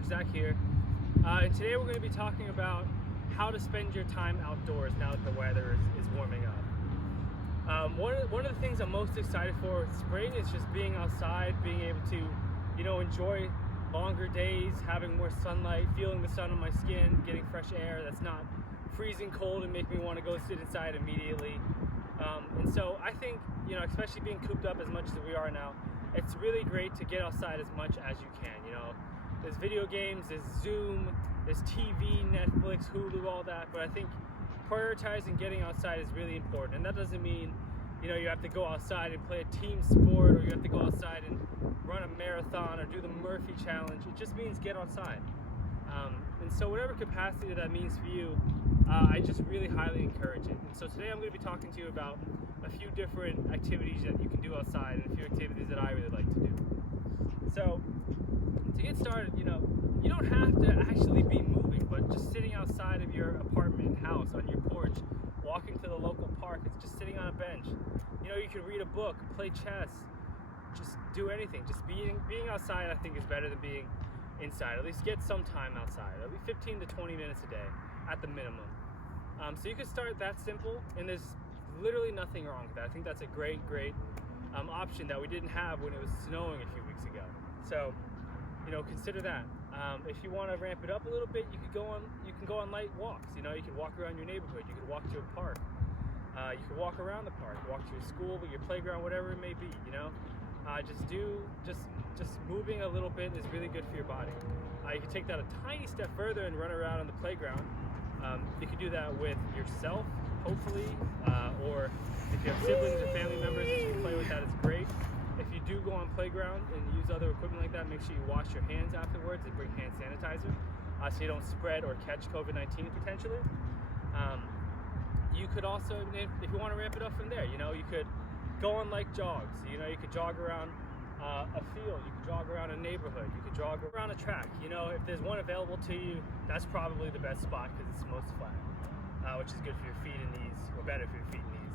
Coach Zach here, and today we're going to be talking about how to spend your time outdoors now that the weather is warming up. One of the things I'm most excited for with spring is just being outside, being able to, enjoy longer days, having more sunlight, feeling the sun on my skin, getting fresh air that's not freezing cold and make me want to go sit inside immediately. And so I think, especially being cooped up as much as we are now, it's really great to get outside as much as you can. There's video games, there's Zoom, there's TV, Netflix, Hulu, all that, but I think prioritizing getting outside is really important. And that doesn't mean, you have to go outside and play a team sport, or you have to go outside and run a marathon or do the Murphy Challenge. It just means get outside. And so whatever capacity that means for you, I just really highly encourage it. And so today I'm going to be talking to you about a few different activities that you can do outside and a few activities that I really like to do. So to get started, you don't have to actually be moving, but just sitting outside of your apartment, house, on your porch, walking to the local park, it's just sitting on a bench. You could read a book, play chess, just do anything. Just being outside, I think, is better than being inside. At least get some time outside, at least 15 to 20 minutes a day at the minimum. So you could start that simple, and there's literally nothing wrong with that. I think that's a great option that we didn't have when it was snowing a few weeks ago. So, consider that. If you want to ramp it up a little bit, you can go on light walks. You could walk around your neighborhood. You could walk to a park. You could walk around the park, walk to your school, your playground, whatever it may be. Just moving a little bit is really good for your body. You can take that a tiny step further and run around on the playground. You could do that with yourself, hopefully, or if you have siblings or family members that you can play with, that is great. If you do go on playground and use other equipment like that, make sure you wash your hands afterwards and bring hand sanitizer so you don't spread or catch COVID-19 potentially. You could also, if you want to ramp it up from there, you could go on jogs. You could jog around a field, you could jog around a neighborhood, you could jog around a track. If there's one available to you, that's probably the best spot because it's most flat, which is good for your feet and knees, or better for your feet and knees.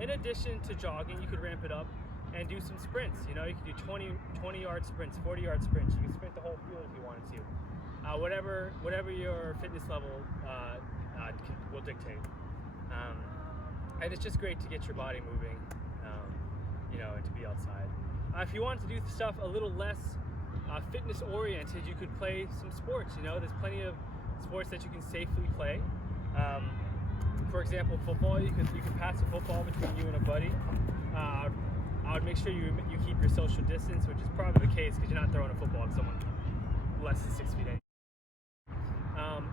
In addition to jogging, you could ramp it up and do some sprints. You could do 20-yard sprints, 40-yard sprints. You can sprint the whole field if you wanted to. Whatever your fitness level will dictate. And it's just great to get your body moving, and to be outside. If you want to do stuff a little less fitness-oriented, you could play some sports. There's plenty of sports that you can safely play. For example, football. You could pass a football between you and a buddy. I would make sure you keep your social distance, which is probably the case because you're not throwing a football at someone less than 6 feet.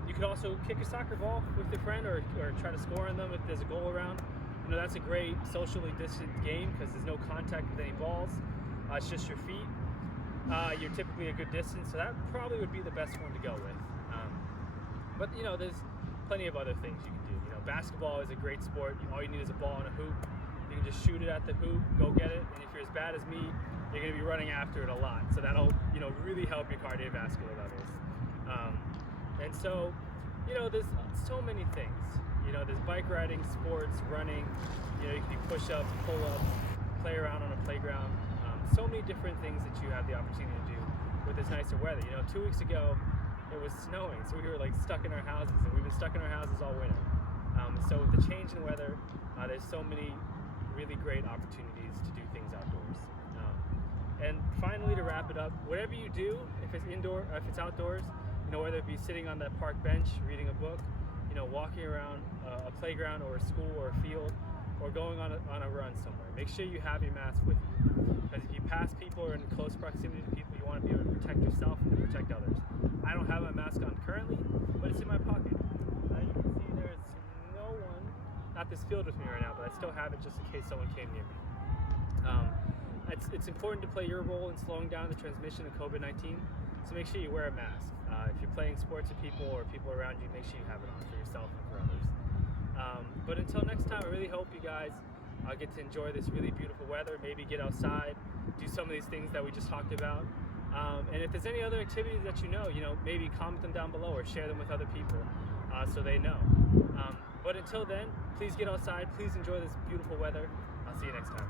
You could also kick a soccer ball with your friend, or try to score on them if there's a goal around. That's a great socially distant game because there's no contact with any balls. It's just your feet. You're typically a good distance, so that probably would be the best one to go with. But there's plenty of other things you can do. Basketball is a great sport. All you need is a ball and a hoop. You can just shoot it at the hoop, go get it, and if you're as bad as me, you're going to be running after it a lot. So that'll, really help your cardiovascular levels. And so, there's so many things. There's bike riding, sports, running. You can do push-ups, pull-ups, play around on a playground. So many different things that you have the opportunity to do with this nicer weather. 2 weeks ago, it was snowing, so we were stuck in our houses, and we've been stuck in our houses all winter. So with the change in weather, there's so many really great opportunities to do things outdoors. And finally, to wrap it up, whatever you do, if it's indoor, if it's outdoors, whether it be sitting on that park bench, reading a book, walking around a playground or a school or a field, or going on a run somewhere, make sure you have your mask with you. Because if you pass people or in close proximity to people, you want to be able to protect yourself and protect others. I don't have my mask on currently, but it's in my pocket. You can see there's no one at this field with me right now, but I still have it just in case someone came near me. It's important to play your role in slowing down the transmission of COVID-19, so make sure you wear a mask. If you're playing sports with people or people around you, make sure you have it on for yourself and for others. But until next time, I really hope you guys get to enjoy this really beautiful weather, maybe get outside, do some of these things that we just talked about. And if there's any other activities that maybe comment them down below or share them with other people so they know. But until then, please get outside, please enjoy this beautiful weather. I'll see you next time.